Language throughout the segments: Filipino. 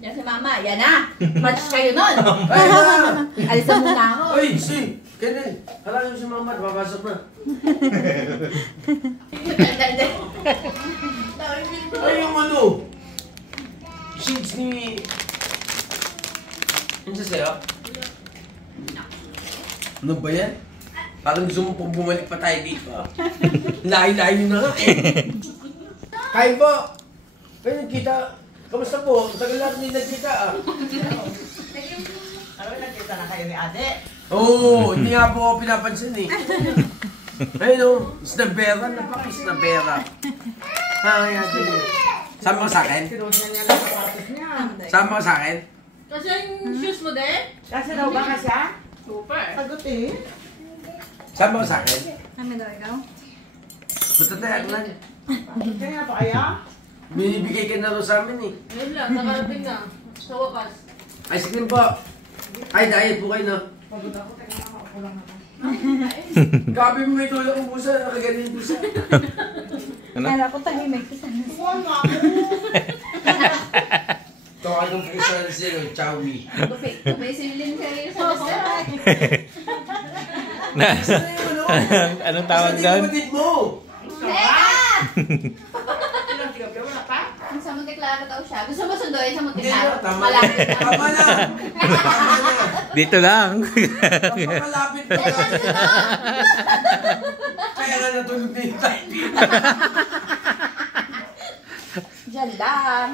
Yan si Mama. Yan na. Match kayo nun. Ay na! Alisan mo na ako. Uy, si! Kenneth! Halangin mo si Mama at papasok na. Ay, yung ano? Shades ni... Ano sa'yo? Ano ba yan? Parang gusto mo pong bumalik pa tayo dito. Lahi-lahi nyo na nga eh. Kain po! Kayo kita. Kamusta po? Tagal natin yung nagkita ah. Ano, nagkita na kayo ni Ate? Oo, hindi nga po ako pinapansin eh. Ayun o, snabera. Napaka-snabera. Ay, ate. Sama ka sa akin? Sinuot niya lang sa partos niya. Sama ka sa akin? Kasi yung shoes mo din? Kasi daw ba ka siya? Super. Sagutin. Sama ka sa akin? Kami daw ikaw? Punta tayo, Aglan. Kaya pa kaya? Binibigay ka na rin sa amin eh. Ngayon lang, nakarating na. Sa wakas. Ice cream po. Ay, diet po kayo na. Pagod ako, tingnan ako, kulang ako. Gabi mo may tulak ang pusa, nakaganin yung pusa. Kala ko tahimik. Kuha mo ako. Tawag ng pusa na sila, Chowi. May silin kayo sa restaurant. Anong tawag doon? Saan yung mo? Teka! Ilang tigaw, wala pa? Sa Monte Claro daw siya. Gusto mo sunduin sa Monte Hindi Claro? na, tama na. Malapit na. Tama na. Tama na. Dito lang. Napakalapit na. Kaya nga natulog na yung tayo. Diyan lang.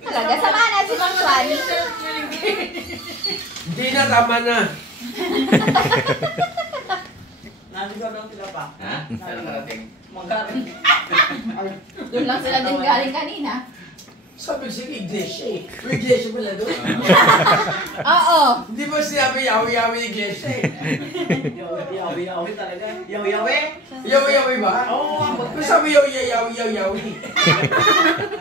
Talaga, sama na si Mang Juan. Hindi na, tama na. Naligaw daw sila pa. Ha? Saan narating? Magaling. Doon lang sila din galing kanina. Sabi ko sige, iglesia eh. May iglesia pala doon. Oo. Hindi ba sinabi yawi-yawi iglesia eh? Yawi-yawi talaga. Yawi-yawi? Yawi-yawi ba? Oo. Kung sabi yawi-yawi.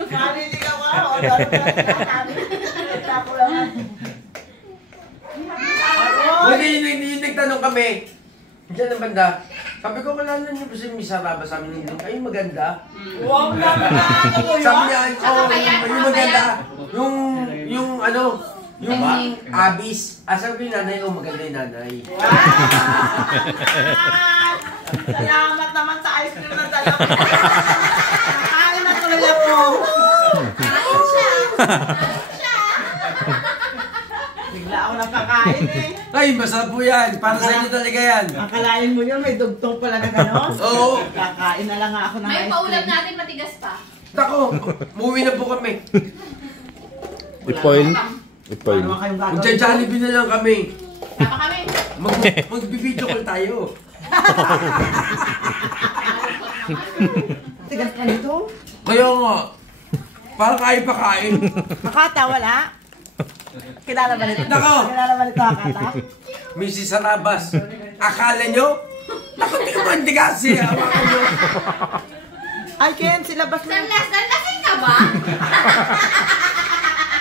Naliligaw ka. O, dalo ka lang. Tapo lang. Hindi, yung nagtanong kami. Diyan ang banda. Sabi ko, kilala niyo ba si Miss Araba? Sabi niyo, ay maganda. Wow, dami na. Sabi niya, yung maganda. Yung ano, yung abis. Sabi ko yung nanay, maganda yung nanay. Salamat naman sa ice cream na dala ko. Nakain na tuloy ako. Kain siya. Bigla ako nakakain eh. Ay, masarap po yan. Para sa inyo talaga yan. Akalain mo yun, may dugtong pala na gano'n. Oo. Kakain na lang ako ng May ice paulam cream. natin matigas pa. Nako, umuwi na po kami. Ipoil. Paano naman kayong gagawin? Magja-jollibee na lang kami. Tama kami. Mag-video call tayo. Tigas pa nito? Kaya nga, parang kaya pa kain. Hakata, wala? Kilala ba nito? Nako! Kilala ba nito, Hakata? Mrs. Sarabas, akala nyo? Naku, di ko man digasi. Hawakan nyo. Ay, Ken, silabas mo. Lasing ka ba?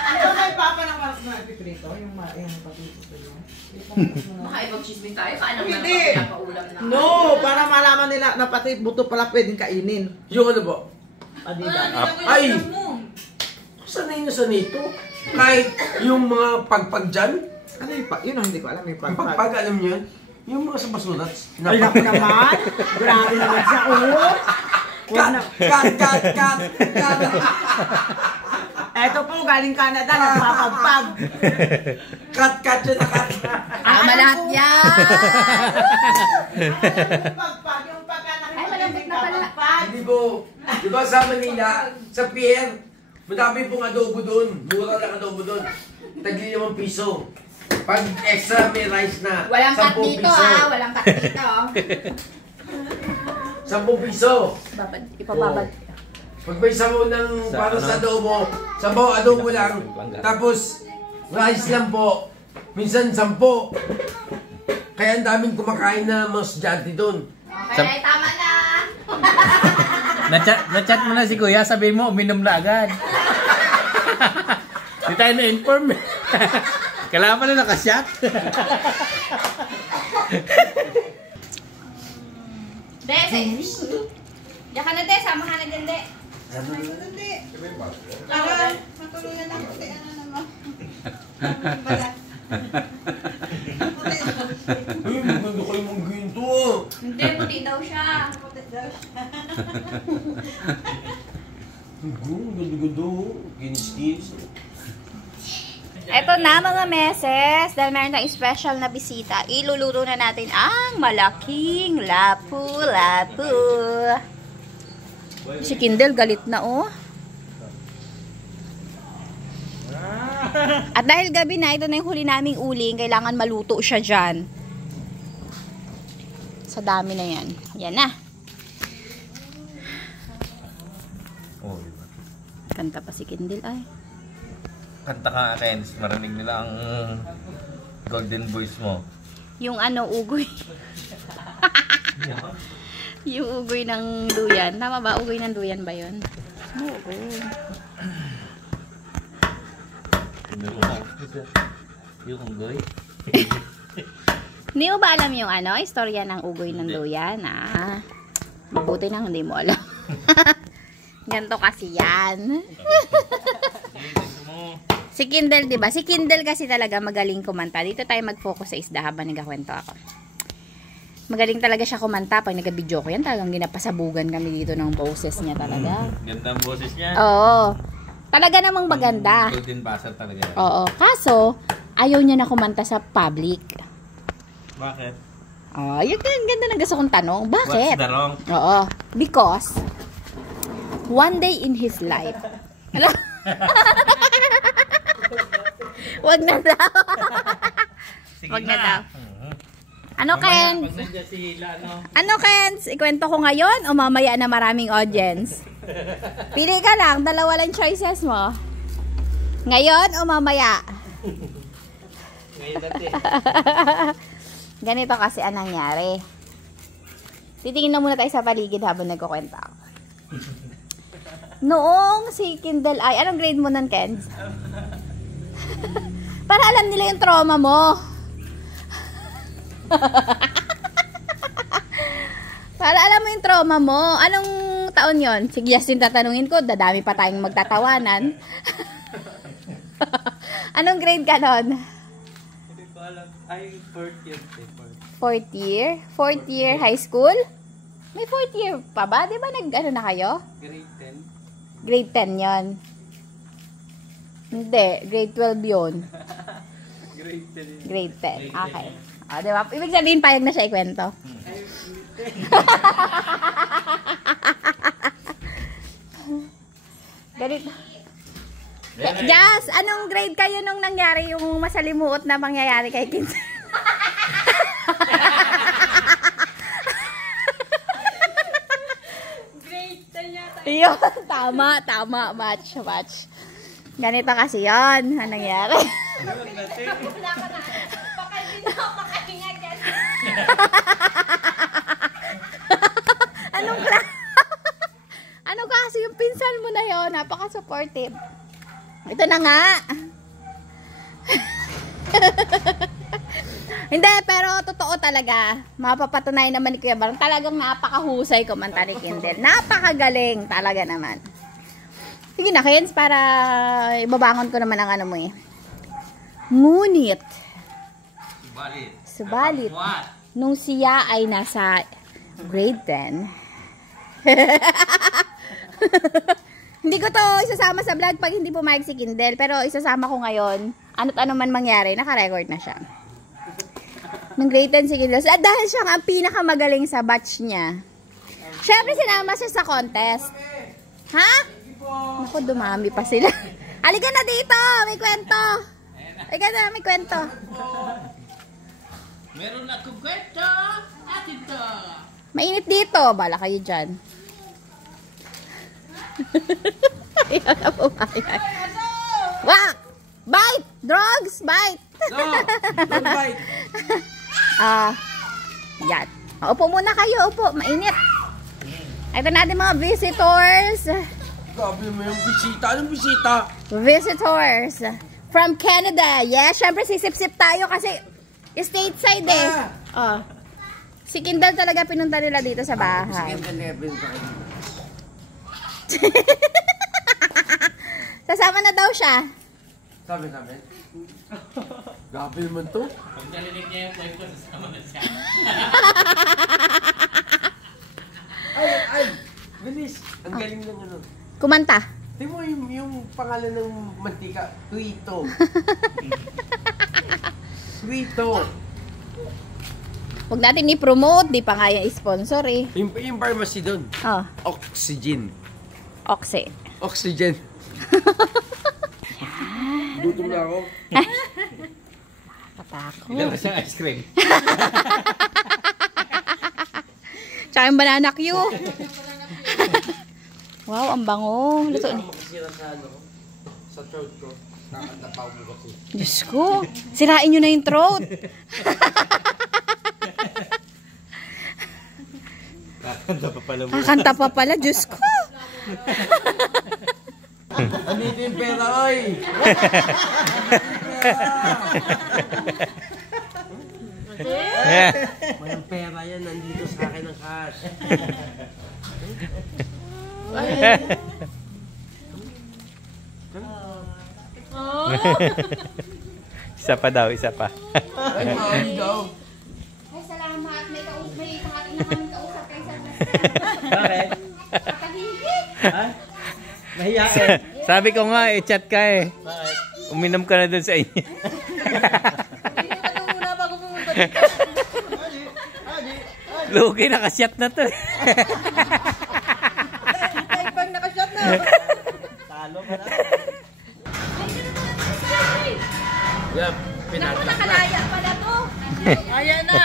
Ito may papa ng maras na epiprito. Yung paprito yun. Baka ibang chismin tayo. Kaalam na Hindi. napaulam na. No, para malaman nila na pati buto pala pwedeng kainin. Yung ano po? Adiba? Ay! Sanay na sa nito. Kahit yung mga pagpag dyan, Ano yung pa? Yun ang hindi ko alam yung ang pagpag, alam nyo yun? Yung mga sa basurat. Ay, naku naman. Grabe naman siya. Oh. Huwag na. Cut. Eto po, galing Canada, nagpapagpag. Cut yun na cut. Tama lahat yan. Pagpag, yung pagka Ay, malapit na pala. pagpag. Hindi po. Di ba sa Manila, sa pier, madami pong adobo doon. Mura lang adobo doon. Tagli 5 piso. Pag extra may rice na. Walang cut 10 dito piso. Walang cut dito. 10 piso. Ipababad. Pag may sabaw ng Sa para ano? sa adobo, sabaw adobo lang. Tapos, rice lang po. Minsan 10. Kaya ang daming kumakain na mga estudyante doon. Okay, tama na. Na-chat mo na si Kuya, sabihin mo, uminom na agad. Di tayo na-inform. Kailangan pa na nakashot. Diyan ka na, De. Sama ka na din, De. Hindi. Para matulungan ako. Ano naman? Balat. Ay, maganda kayo mong ginto. Hindi, puti daw siya. Ganda-ganda. Ginis-ginis. Ito na mga meses, dahil meron tayong special na bisita, iluluto na natin ang malaking lapu-lapu. Si Kindle galit na oh. At dahil gabi na, ito na yung huli naming uling, kailangan maluto siya dyan. Sa dami na yan. Yan na. Oh, diba? Kanta pa si Kindle ay. Kanta ka, Kens. Marinig nila ang golden voice mo. Yung ano, ugoy. Yung ugoy ng duyan. Tama ba? Ugoy ng duyan ba yun? Oo. Yung ugoy. Hindi mo ba alam yung ano, istorya ng ugoy ng duyan? Ah, mabuti nang hindi mo alam. Ganto kasi yan. Si Kindle, di ba? Si Kindle kasi talaga magaling kumanta. Dito tayo mag-focus sa isda habang nagkakwento ako. Magaling talaga siya kumanta. Pag nag-video ko yan, talagang ginapasabugan kami dito ng boses niya talaga. Ganda ang boses niya. Oo. Talaga namang maganda. Golden buzzer talaga. Oo. Kaso, ayaw niya na kumanta sa public. Bakit? Oh, yung ganda ng gusto kong tanong. Bakit? What's the wrong? Oo. Because, one day in his life. Alam? Wag na daw. Wag na daw. Ano, Ken? Pag nandiyan si Hila, no? Ano, Ken? Ikwento ko ngayon o mamaya na maraming audience? Pili ka lang. Dalawa lang choices mo. Ngayon o mamaya? Ngayon natin. Ganito kasi ang nangyari. Titingin na muna tayo sa paligid habang nagkukwento ako. Noong si Kindle ay, anong grade mo nun, Ken? Para alam nila yung trauma mo. Para alam mo yung trauma mo. Anong taon yon? Sige, Justin, tatanungin ko. Dadami pa tayong magtatawanan. Anong grade ka nun? Hindi ko alam. Ay, 4th year. 4th year? 4th year high school? May 4th year pa ba? Di ba nag-ano na kayo? Grade 10. Grade 10 yon. Hindi, grade 12 yun. Grade 10. Grade 10. Okay. O, diba? Ibig sabihin, payag na siya ikwento. Ganito. Jazz, anong grade kayo nung nangyari yung masalimuot na pangyayari kay Kids? Grade 10 yata. Yun, tama. Match. Ganito kasi yun, ang nangyari. Wala ka na. Baka hindi na ako makahinga dyan. Ano kasi yung pinsan mo na yun, napaka-supportive. Ito na nga. Hindi, pero totoo talaga. Mapapatunayan naman ni Kuya Barong. Talagang napakahusay kumanta ni Kindle. Napakagaling talaga naman. Sige na, Kens, para ibabangon ko naman ang ano mo eh. Ngunit, subalit, nung siya ay nasa grade 10, hindi ko to isasama sa vlog pag hindi pumayag si Kindle, pero isasama ko ngayon. Ano't ano man mangyari, naka-record na siya. Nung grade 10 si Kindle, dahil siya ang pinakamagaling sa batch niya. Syempre sinama siya sa contest. Ha? Naku, dumami pa sila. Halika na dito, may kwento. Halika na, may kwento. Meron na akong kwento. Atin to. Mainit dito. Bala kayo dyan. Ayaw na pumayag. Wak! Bite! Drugs! Bite! No! Don't bite! Yan. Upo muna kayo. Upo. Mainit. Ito natin mga visitors. Grabe mo yung bisita. Anong bisita? Visitors. From Canada. Yes, syempre sisip-sip tayo kasi stateside eh. Oh. Si Kindle talaga pinunta nila dito sa bahay. Si Kindle Neville pa. Sasama na daw siya. Sabi. Grabe naman to. Pag narinig niya yung kwento, sasama na siya. Ay, bilis. Ang galing ng ano. Kumanta. Tingnan mo yung pangalan ng mantika. Tuito. Tuito. Huwag natin i-promote, di pa nga yung sponsor eh. Yung pharmacy doon. Oh, Oxygen. Oxy. Oxygen. Gutom na ako. Katakot. Ilan ba siyang ice cream? Tsaka yung banana Q. Wow, ang bango. Luto ni. Makasira sa ano, sa throat ko. Nakatapaw mo kasi. Diyos ko, sirain nyo na yung throat. Kakanta pa pala mo. Kakanta pa pala, Diyos ko. Andito yung pera, oy! Mayang pera yan, nandito sa akin ang cash. Isa pa daw, isa pa. Ay, mami daw. Ay, salamat. May pangating na kami kausap kayo sa Bakit? Katahimik. Ha? Mahiyain. Sabi ko nga, i-chat ka eh. Bakit? Uminom ka na dun sa inyo. Muna bago pumunta dito. Lugi, nakasyat na to. Ay, pag nakashot na. Talo ka na. Yan, Naku, pinatak na. nakalaya pala to. Ayan na.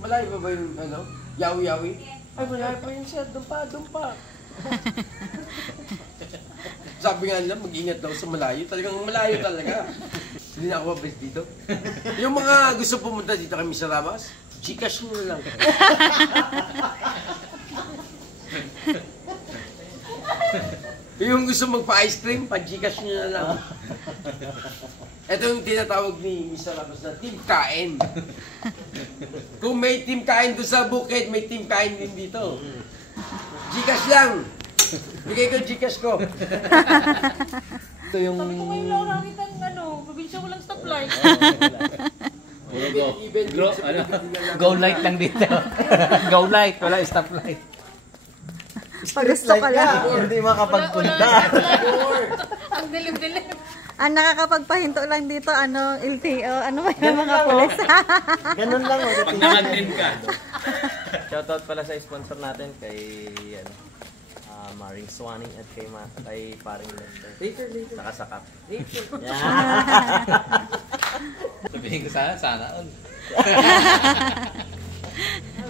Malayo pa ba yung ano? Yawi-yawi? Ay, malayo pa yun siya. Dumpa. Sabi nga nila, mag-ingat daw sa malayo. Talagang malayo talaga. Hindi na ako mabes dito. Yung mga gusto pumunta dito kami sa Ramas, Gcash nyo na lang. Yung gusto magpa-ice cream, pa-Gcash nyo na lang. Ito yung tinatawag ni Mr. Ramas na Team Kain. Kung may Team Kain doon sa bukid, may Team Kain din dito. Gcash lang. Bigay ko Gcash ko. Ito yung... Sabi ko ngayon lang nakita ng ano, probinsya ko lang stoplight. Go light lang dito. Go light, wala stop light. Pag gusto ka lang. Hindi makapagpunta. Ang dilim-dilim. Ang nakakapagpahinto lang dito, LTO, ano ba yung mga pulis? Ganun lang. Pag nakag-dream ka. Shoutout pala sa sponsor natin kay Maring Swanning at kay Paring Lester. Later. Nakasakap. Sabihin ko sana all.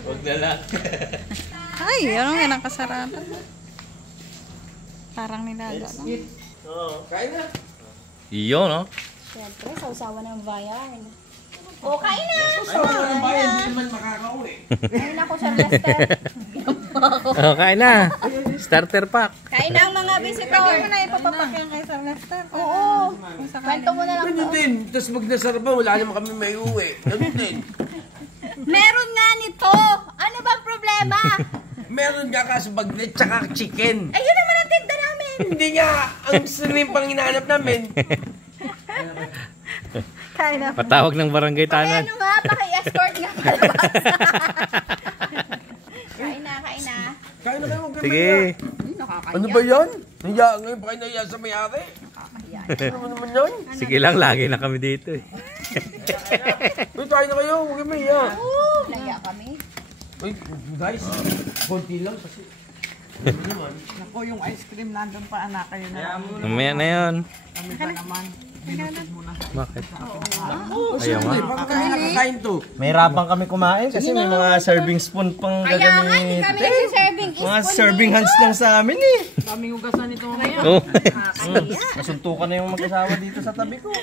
Huwag na lang. Ay, ano nga nakasarado? Parang nilaga lang. Kain na. Iyo, no? Siyempre, sausawa ng bayan. O, kain na! Ang bayan, hindi naman makakauwi. Kain ako, Sir Lester. Okay na. Starter pack. Kain na ang mga visitor. Pwede mo na ipapapakyan kay Sir Lester. Oo. Kwento mo na lang Ganun to. din. Tapos pag nasarapan, wala naman kami may uwi. Ganun din. Meron nga nito. Ano bang problema? Meron nga kaso bagnet tsaka chicken. Ayun naman ang tinda namin. Hindi nga. Ang slim pang hinahanap namin. Kain na. Patawag ng barangay Kaya tanan. ano nga, paki-escort nga palabas. Kain na. Kain na kayo, huwag kayo Sige. mahiya. Ano ba yan? Hiya, ngayon pa kayo nahiya sa may-ari. Ano naman yun? Sige lang, lagi na kami dito eh. Uy, kain na kayo, huwag kayo mahiya. Naya kami. Uy, guys, konti lang kasi. Ako yung ice cream nandun pa anak kayo na. Mamaya na yun. Kami pa naman. Binutid muna sa Bakit? Ayaw nga. Bakit kami nakakain to? May rabang kami kumain kasi may mga serving spoon pang Kaya nga, hindi kami nag-serving Mga serving hands lang sa amin eh. daming ugasan ito ngayon. Oh. Nasuntukan na yung mag-asawa dito sa tabi ko.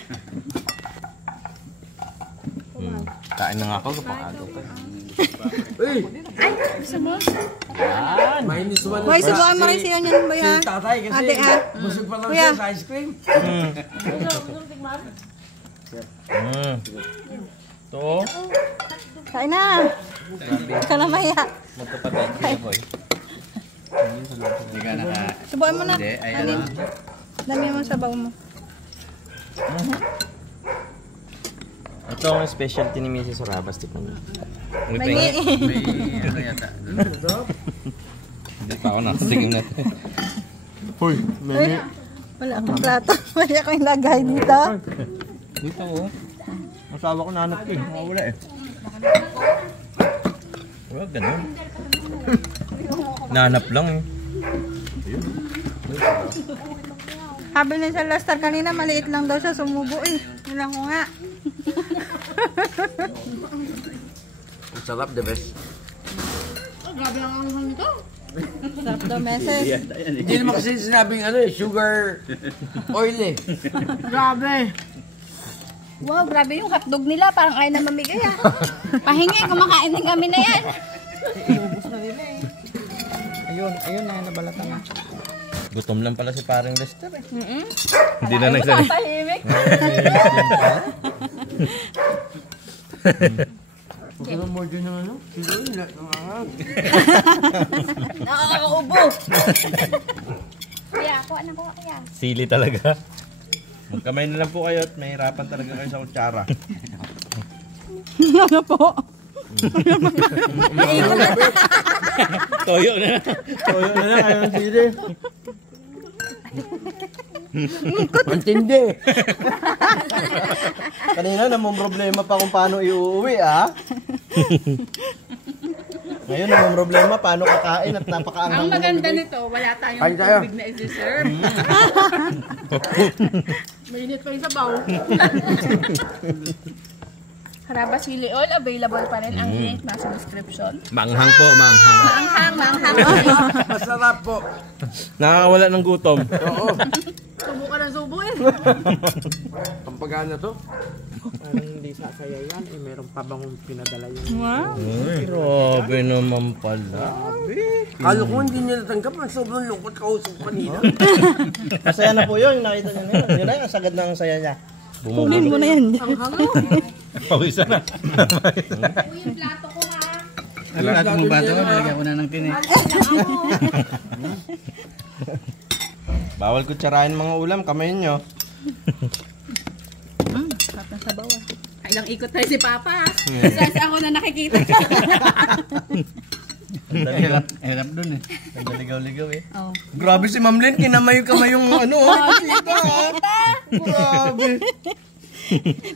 Kain na nga ako kapag agaw ka. Uy, Gusto mo? minus one. Hoy, subukan mo rin siya niyan ba yan? Si tatay kasi Ate, ah. busog pa lang Kuya. siya sa ice cream. Ito. Kain na. Ikaw na maya. Magkapatid. Boy. Hindi ka Subuan mo na. Hindi, ayan. Dami mo sa baw mo. Ito ang specialty ni Mrs. Rabas. Tikman niyo. May ano yata. Hindi pa ako nakasigim natin. Hoy, Wala akong plato. Wala akong ilagay dito. Dito oh. Asawa ko nanap ko eh. Wala eh. Wala, ganun. Nanap lang eh. Sabi ni sa Lester kanina, maliit lang daw siya. Sumubo eh. Wala ko nga. Ang sarap, the best. Sarap daw meses. Hindi naman kasi sinabing sugar oil eh. Wow, grabe yung hotdog nila. Parang ayaw na mamigay ah. Pahingi, kumakain din kami na yan. Ayun na, nabalatan na. Gutom lang pala si paring Lester eh. Hindi Ayaw na nagsalit. tahimik. Huwag ka mo din ng sugar oil. Nakakaubo. Kaya, kuha na kuha kaya. Sili talaga. Magkamay na lang po kayo at mahirapan talaga kayo sa kutsara. Ano po? Toyo na. Toyo na lang, ayaw ng sili. Ang tindi. Kanina namang problema pa kung paano iuwi ah. Ngayon namang problema paano kakain at napakaanghang. Ang maganda nito, wala tayong Kain tayo. tubig na i-serve. Mainit pa yung sabaw. Harabas Chili Oil, available pa rin. Ang link nasa description. Manghang po, manghang. Manghang. Masarap po. Nakakawala ng gutom. Oo. Subo ka ng subo eh. Ang pagana to. Parang hindi sasaya yan eh. Meron pa bang pinadala yun? Wow. Uy, grabe naman pala. Kalo ko hindi nila tanggap. Ang sobrang lungkot kausap kanina. Masaya na po yun, nakita niyo na yun. Yun na yung sagad ng saya niya. Kunin mo na yan. Pawisan na. Yung plato ko ha. Ano natin mong bata ko, nalagyan ko na ng tinik. Bawal kutsarain mga ulam, kamayin nyo. Sarap ng sabaw ah. Ilang ikot tayo si Papa. Kasi ako na nakikita. Hirap dun eh. Nagaligaw-ligaw eh. Oh. Grabe si Ma'am Len, kinamay-kamay yung ano. Bisita ha. Grabe.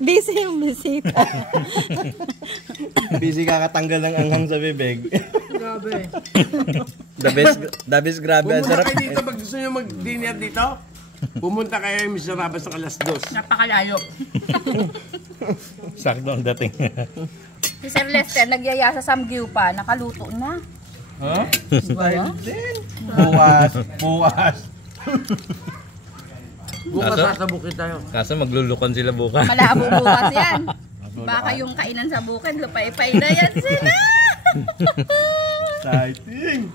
Busy yung bisita. Busy kakatanggal ng anghang sa bibig. Grabe. The best grabe. Ang Pumunta sarap. kayo dito pag gusto nyo mag-dinner dito. Pumunta kayo yung Mr. Rabas ng alas 2. Napakalayo. Sakto ang dating. Si Sir Lester, nagyaya sa Samgyup pa. Nakaluto na. Ha? Style din. Bukas. Bukas Kaso? sasabukin tayo. Kaso maglulukan sila bukas. Malabo bukas yan. Baka yung kainan sa bukid, lupay-pay na yan sila. Exciting!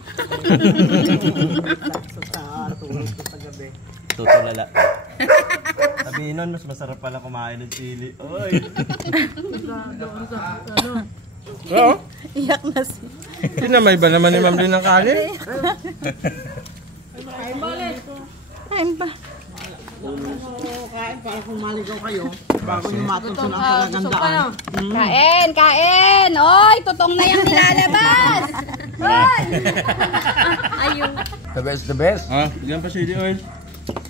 Tutulala. Sabihin nun, mas masarap pala kumain ng chili. Oy! Oo? Iyak na si. Pinamay ba naman ni Ma'am Lynn ng kanin? Kain pa. Kain para kung maligaw kayo, bago nyo matutunan ang kagandaan. Kain! Oy, tutong na yung nilalabas! Oy! Ayun. The best. Ha? Diyan pa chili oil.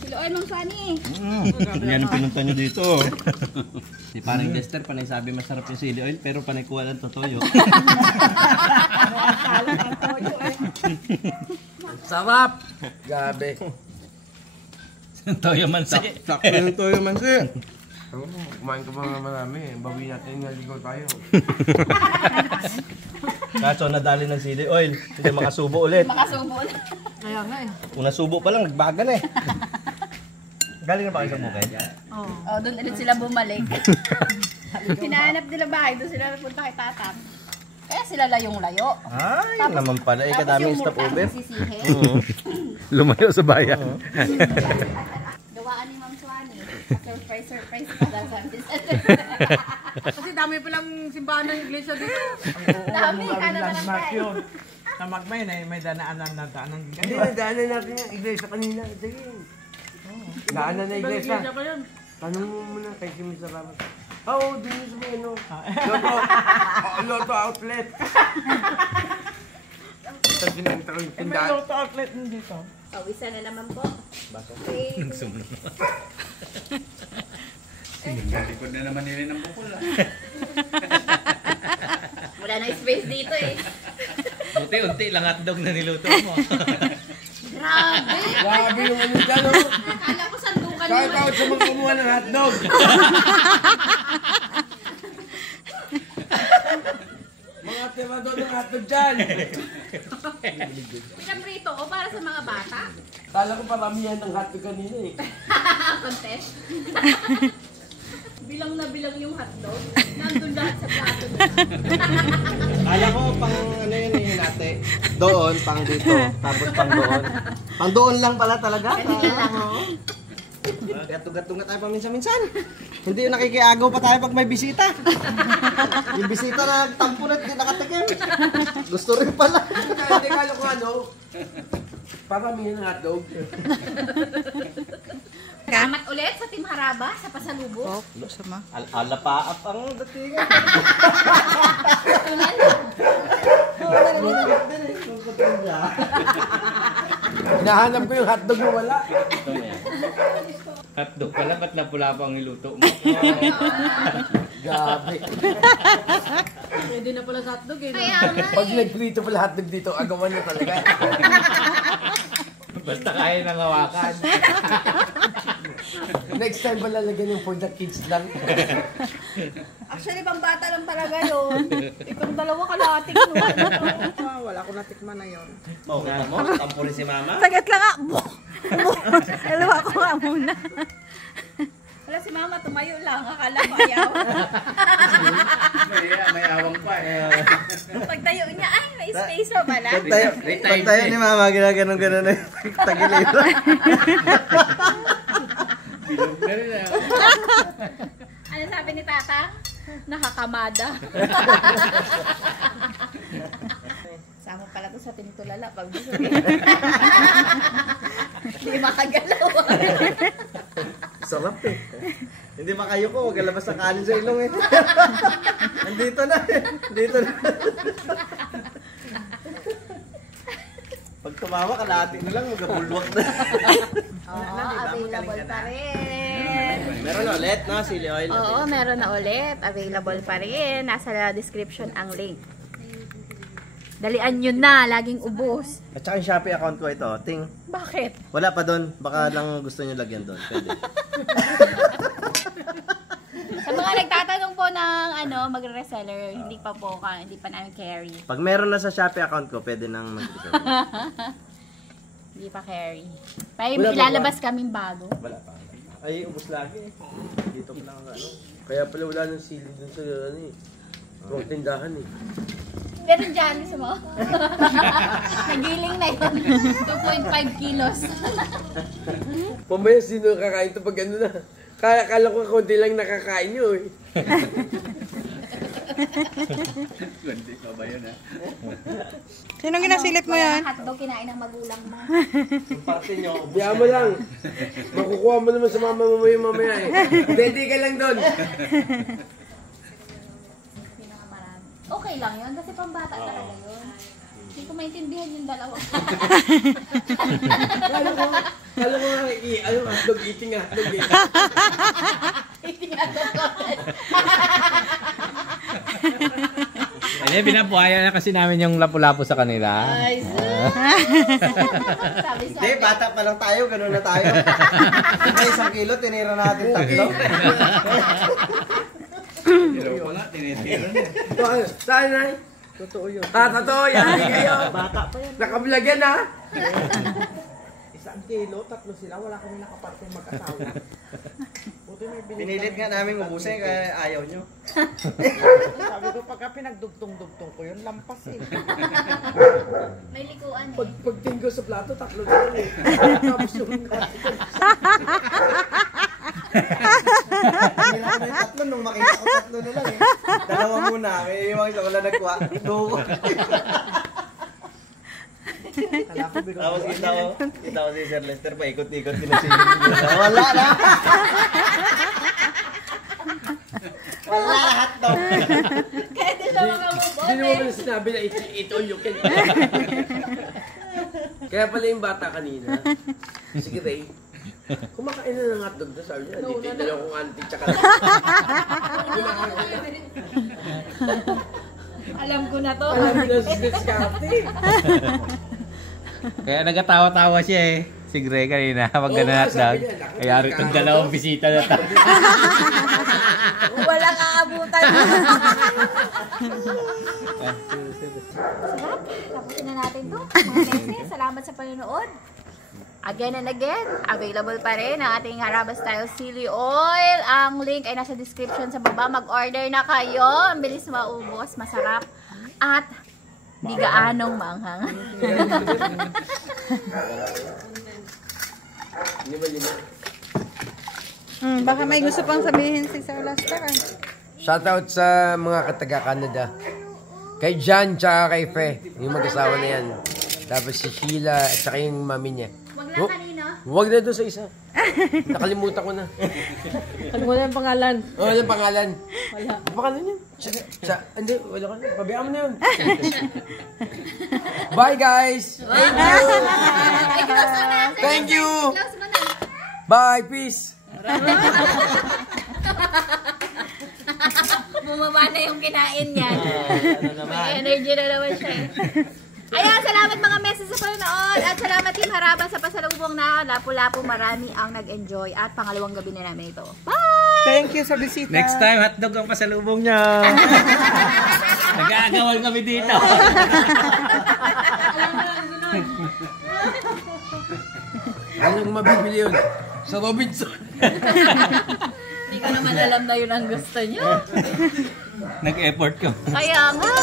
Siloan mong Sunny. Yan ang pinunta nyo dito. Si parang Lester, panay sabi masarap yung chili oil, pero panay kuha lang totoyo. Sarap. Gabi. Toyo mansi. Sakto yung toyo mansi. Kumain ka pa nga marami. Bawi natin nga ligaw tayo. Kaso nadali ng chili oil. Hindi makasubo ulit. Makasubo na. Kaya nga eh. Una subo pa lang, nagbaga na eh. Galing na ba kayo sa bukid? Oh, doon ulit sila bumalik. Hinahanap nila bahay, doon sila napunta kay Tatang. Kaya sila layong layo. Ay, naman pala. Eh, kadaming stopover. Sisihin. Lumayo sa bayan. Gawaan ni Ma'am Suani. Surprise pa daw sa atin. Kasi dami palang simbahan ng iglesia dito. Dami ka naman ang tayo. Sa Magmay, may danaanan na daanan. Hindi, nadaanan natin yung iglesia kanina. Sige. Daanan na iglesia. Tanong mo muna kay si Mr. Ramos. Oo, din yung sabi, ano. Lotto outlet. Sa binenta ko yung May tindahan. Lotto outlet din dito. Pawisan na naman po. Likod na naman nila ng bukol ah. Wala na space dito eh. Unti-unti lang hotdog na niluto mo. Grabe! Grabe yung ano dyan, oh. Akala ko sandukan Shout out sa mga kumuha ng hotdog. Mga tirador ng hotdog dyan. Pinaprito ko para sa mga bata. Kala ko paramihan ng hotdog kanina eh. Contest. Bilang na bilang yung hotdog. Nandun lahat sa plato na. Kala ko pang ano yun eh, hinate. Doon, pang dito. Tapos pang doon. Pang doon lang pala talaga. Ganyan lang oh. Gato-gato nga tayo paminsan-minsan. Hindi yung nakikiagaw pa tayo pag may bisita. Yung bisita na tampo na hindi nakatikim. Gusto rin pala. Hindi kala ko ano. Paramihan ng hotdog. Salamat ulit sa Team Haraba sa pasalubong. Sama. Alapaap ang datingan. Hinahanap ko yung hotdog na wala. Hotdog pala, ba't napula pa ang niluto mo? Gabi. Pwede na pala sa hotdog eh. Kaya nga Pag eh. nagprito pala hotdog dito, agawan na talaga. Basta kaya nang hawakan. Next time pala lagyan yung for the kids lang. Actually, pang bata lang talaga yun. Itong dalawa kalating nun. Wala ko natikman na yun. Mauta mo? Tampo rin si mama? Sagad lang nga. Dalawa ko nga muna. Wala si mama, tumayo lang. Akala ko ayaw. May awang pa eh. Pagtayo niya, ay, may space pa pala. Pag tayo ni mama, ginaganon-ganon na yung tagilid. Ano sabi ni Tata? Nakakamada. Sama pala to sa tinitulala pag gusto niya. Hindi makagalaw. Sarap eh. Hindi makayo ko, huwag labas sa kanin sa ilong eh. Nandito na eh. Dito na. Pag tumawa, kalahati na lang, magabulwak na. Oo, available pa rin. Meron na ulit, no? Chili oil. Oo, meron na ulit. Available pa rin. Nasa description ang link. Dalian nyo na, laging ubos. At saka yung Shopee account ko ito, ting. Bakit? Wala pa doon, baka lang gusto nyo lagyan doon. Pwede. Sa mga nagtatanong po ng magre-reseller, hindi pa namin carry. Pag meron na sa Shopee account ko, pwede nang mag-reserve. Hindi pa carry. Pero ilalabas kaming bago. Wala pa. Ay, ubos lagi eh. Dito pa lang ano. Kaya pala wala nang sili dun sa ano eh. Huwag tindahan eh. Meron dyan sa mga. Nagiling na yun. 2.5 kilos. Pamaya sino kakain to pag ano na. Kala ko konti lang nakakain nyo eh. Kundi pa ba yun ah? Sinong ginasilip mo yan? Hotdog kinain ng magulang mo. Yung parte nyo, ubos. Biya mo lang. Makukuha mo naman sa mama mo yung mamaya eh. Hindi ka lang doon. Okay lang yun, kasi pambata talaga yun. Hindi ko maintindihan yung dalawa. Kala ko nga hotdog eating hotdog eh. Eating hotdog ko. Hindi, binabuhaya na kasi namin yung lapu-lapu sa kanila. Ay, sabi Hindi, bata pa lang tayo, gano'n na tayo. May 1 kilo, tinira natin 3. Pero wala, tinitira na. Saan na? Totoo yun. Totoo yan. Hindi kayo. Bata pa yan. Nakablog yan ha. 1 kilo, 3 sila, wala kami nakaparte mag-asawa. Buti may binili. Pinilit nga namin ubusin kaya ayaw nyo. Sabi ko, pagka pinagdugtong-dugtong ko yun, lampas eh. may likuan eh. Pag tingko sa plato, 3 na lang eh. Tapos yung Hindi na kami 3 nung makita ko 3 na lang eh. 2 muna, may iwang isa wala nagkuha. Kala ko bigla. Tapos kita ko si Sir Lester pa, ikot-ikot kinasilig niya. Wala na! Wala lahat to. Kaya di siya mga Hindi mo pala sinabi na ito you can. Kaya pala yung bata kanina. Sige, Ray. Kumakain na ng hotdog doon. Sabi niya, dito yung dalawang auntie tsaka. Alam ko na to. Alam mo na si Discarte. Kaya nagatawa-tawa siya eh. Si Gray kanina, pag gano'n Oo, hotdog. sabi niya, naku, Kaya rin itong dalawang bisita na to. Walang aabutan. Sarap. Tapusin na natin to. Mga Nese, salamat sa panonood. Again and again, available pa rin ang ating Haraba Style Chili Oil. Ang link ay nasa description sa baba. Mag-order na kayo. Ang bilis maubos, masarap. At di gaanong maanghang. Hindi ba yun? Baka may gusto pang sabihin si Sir Lester. Shoutout sa mga kataga-Canada. Kay John tsaka kay Fe. Yung mag-asawa na yan. Tapos si Sheila at saka yung mami niya. Wag lang kanino. Huwag na doon sa isa. Nakalimutan ko na. Ano mo na yung pangalan? Oh, walang pangalan. Wala. Pangalan yun? Hindi, wala ka na. Pabayaan mo na yun. Bye guys! Thank you! Ay, close mo na. Thank you! Close mo na. Bye! Peace! Bumaba na yung kinain niya. May energy na naman siya eh. Ayan, salamat mga meses sa panonood. At salamat Team Haraba sa pasalubong na lapu-lapu. Marami ang nag-enjoy. At pangalawang gabi na namin ito. Bye! Thank you sa bisita. Next time, hotdog ang pasalubong niya. Nag-aagawan kami dito. Anong mabibili yun? Sa Robinson. Hindi ko naman alam na yun ang gusto niyo. Nag-effort ko. Kaya nga.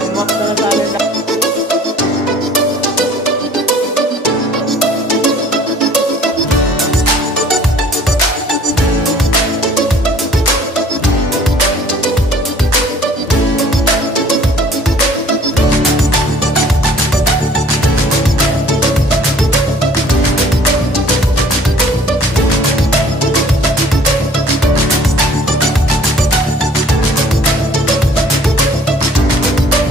Tumak na sa akin.